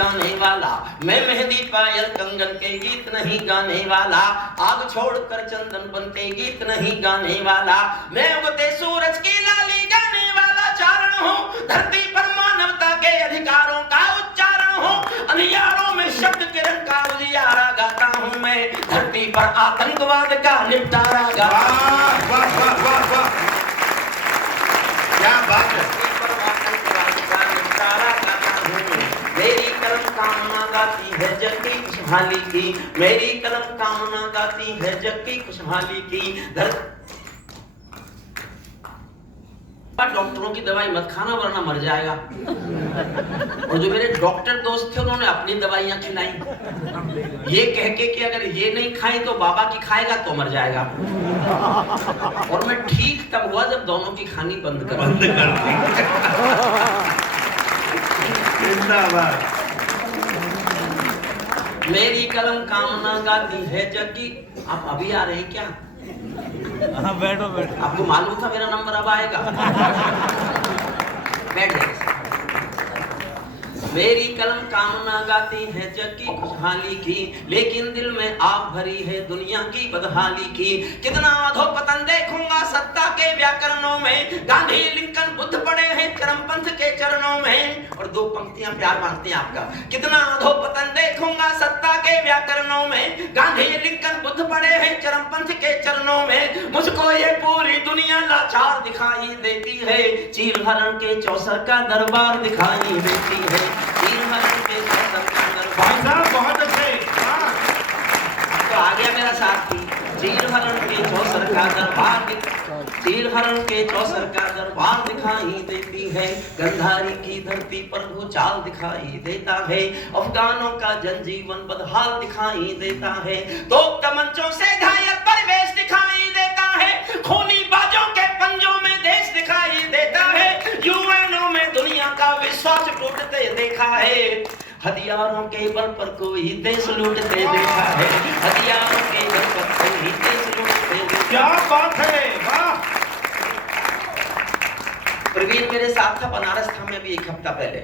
गाने वाला, मैं मेहंदी पायल कंगन के गीत नहीं गाने वाला, आग छोड़कर चंदन बनते गीत नहीं गाने वाला, मैं उगते सूरज की लाली गाने वाला चारण हूँ, धरती पर मानवता के अधिकारों का उच्चारण हूँ, अंधियारों में शब्द किरण का उजियारा गाता हूँ मैं, धरती पर आतंकवाद का निपटारा गाता हूँ। वाह वाह वाह वाह, क्या बात है। मेरी कलम कामना गाती है जग की खुशहाली की, मेरी कलम कामना गाती है जग की खुशहाली की। डॉक्टरों की दवाई मत खाना वरना मर जाएगा। और जो मेरे डॉक्टर दोस्त थे उन्होंने अपनी दवाइयां खिलाई, ये कह के कि अगर ये नहीं खाई तो बाबा की खाएगा तो मर जाएगा। और मैं ठीक तब हुआ जब दोनों की खानी बंद कर दी। जिंदाबाद। मेरी कलम कामना गाती है जग की। आप अभी आ रहे हैं क्या? हाँ बैठो बैठो। आपको मालूम था मेरा नंबर अब आएगा? बैठ जाइए। मेरी कलम कामना गाती है जग की खुशहाली की, लेकिन दिल में आग भरी है दुनिया की बदहाली की। कितना अधोपतन देखूंगा सत्ता के व्याकरणों में, गांधी लिंकन बुद्ध पड़े हैं चरमपंथ के चरणों में। और दो पंक्तियां प्यार मांगती हैं आपका। कितना अधोपतन देखूंगा सत्ता के व्याकरणों में, गांधी लिंकन बुद्ध पड़े हैं चरमपंथ के चरणों में। मुझको ये पूरी दुनिया लाचार दिखाई देती है, चील हरण के चौसर का दरबार दिखाई देती है। भाई साहब बहुत अच्छे। तो आ गया मेरा साथी। चील हरण के चौसर का दरबार, चील हरण के चौसर का दरबार दिखाई देती है। गंधारी की धरती पर भूचाल दिखाई देता है, अफगानों का जनजीवन बदहाल दिखाई देता है। तो तमंचों से घायल परिवेश दिखाई देता है, खूनी बाजों के पंजों में देश दिखाई देता है। यूएनओ में दुनिया का विश्वास टूटते देखा है, हथियारों के बल पर कोई देश लूटते देखा है। हथियारों के बल पर कोई देश लूटते देखा। क्या बात है, वाह। प्रवीण मेरे साथ था, बनारस था मैं भी एक हफ्ता पहले।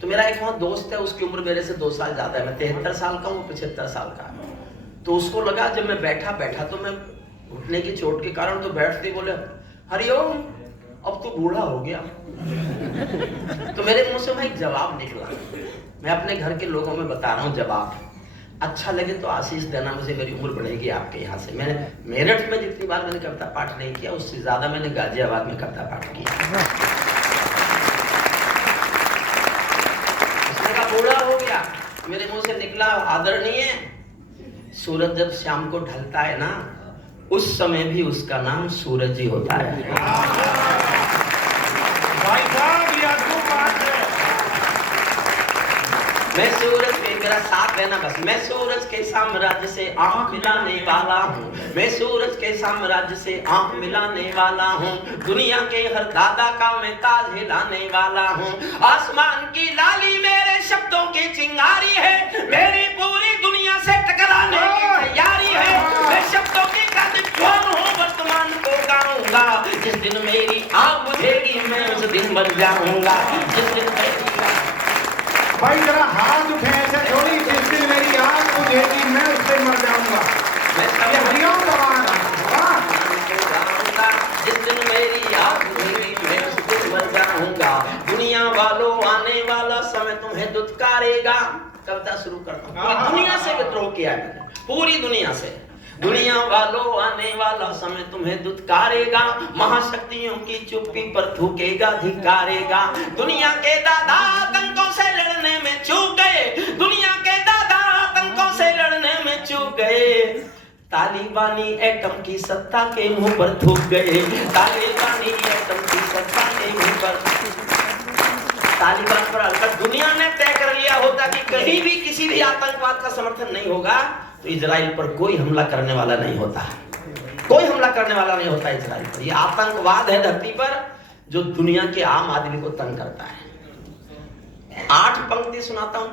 तो मेरा एक वहाँ दोस्त है, उसकी उम्र मेरे से 2 साल ज्यादा है। मैं 73 साल का हूँ, 75 साल का है। तो उसको लगा जब मैं बैठा तो मैं घुटने की चोट के कारण तो बैठते बोले हरिओम अब तो बूढ़ा हो गया। तो मेरे मुंह से वहां एक जवाब निकला। मैं अपने घर के लोगों में बता रहा हूँ जवाब। अच्छा लगे तो आशीष देना, मुझे मेरी उम्र बढ़ेगी आपके यहाँ से। मैंने मेरठ में जितनी बार मैंने कविता पाठ नहीं किया, उससे ज्यादा मैंने गाजियाबाद में कविता पाठ किया। उसने कहा बूढ़ा हो गया, मेरे मुंह से निकला आदरणीय, सूरज जब शाम को ढलता है ना, उस समय भी उसका नाम सूरज ही होता है। भाई साहब ये अद्भुत बात है। मैं सूरज के, मेरा साथ देना बस। मैं सूरज के साम्राज्य से आंख मिलाने वाला हूँ, मैं सूरज के साम्राज्य से आंख मिलाने वाला हूँ। दुनिया के हर दादा का मैं ताज हिलाने वाला हूँ। आसमान की लाली मेरे शब्दों की चिंगारी है, मेरी पूरी दुनिया से टकराने की तैयारी है। मैं शब्दों की कदम हूँ, वर्तमान को गाऊंगा। जिस दिन मेरी आँख बुझेगी मैं उस दिन मर जाऊंगा। जिस दिन मेरी भाई जरा हाथ उठे ऐसे थोड़ी, जिस दिन मेरी आँख बुझेगी मैं उस दिन मर जाऊंगा। ये हरिओम भगवान जिस दिन मेरी आँख बुझेगी मैं उस दिन मर जाऊंगा। दुनिया वालों आने वाला समय तुम्हें दुत्कारेगा। कविता शुरू करता हूँ। पूरी दुनिया से विद्रोह किया मैंने, पूरी दुनिया से। दुनिया वालों आने वाला समय तुम्हें दुत्कारेगा, महाशक्तियों की चुप्पी पर थूकेगा धिक्कारेगा। दुनिया के दादा आतंकों से लड़ने में चूक गए, दुनिया के दादा आतंकों से लड़ने में चूक गए। तालिबानी एटम की सत्ता के मुंह पर थूक गए, तालिबानी एटम की सत्ता के मुंह पर। तालिबान पर अगर दुनिया ने तय कर लिया होता कि कहीं भी किसी भी आतंकवाद का समर्थन नहीं होगा, तो इजराइल पर कोई हमला करने वाला नहीं होता, कोई हमला करने वाला नहीं होता इजराइल पर। यह आतंकवाद है धरती पर जो दुनिया के आम आदमी को तंग करता है। 8 पंक्ति सुनाता हूं।